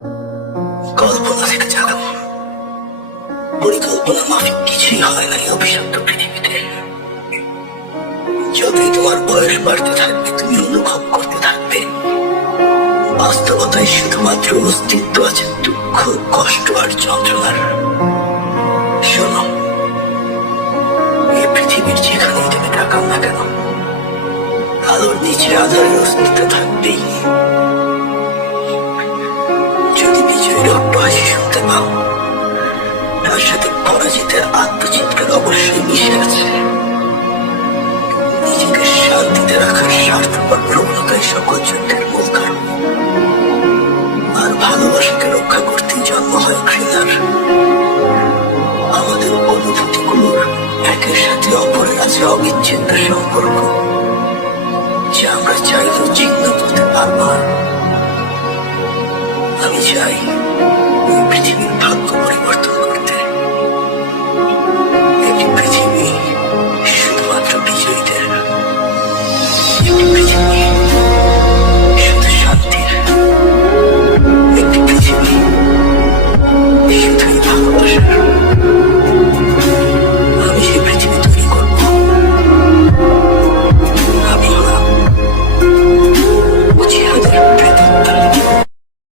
কল্পনা থেকে জাগাম, পরিকল্পনা মাফিক কিছুই হয় না এই অভিশপ্ত পৃথিবীতে। যতই তোমার বয়স বাড়তে থাকবে, তুমি অনুভব করতে থাকবে বাস্তবতায় শুধুমাত্র অস্তিত্ব আছে দুঃখ, কষ্ট আর যন্ত্রণার। শোনো, এই পৃথিবীর যেখানেই তুমি তাকাও না কেন, আলোর নিচে আধারের অস্তিত্ব থাকবেই। যদি বিজয়ীর অট্টহাসি শুনতে পাও, তার সাথে পরাজিতের আত্মচিৎকার অবশ্যই মিশে আছে। নিজেকে শান্তিতে রাখার স্বার্থপর প্রবণতাই সকল যুদ্ধের মূল কারণ। আর ভালোবাসাকে রক্ষা করতে জন্ম হয় ঘৃণার। আমাদের অনুভূতিগুলোর একের সাথে অপরের আছে অবিচ্ছেদ্য সম্পর্ক, যা আমরা চাইলেও চিহ্ন করতে পারবো না। আমি চাই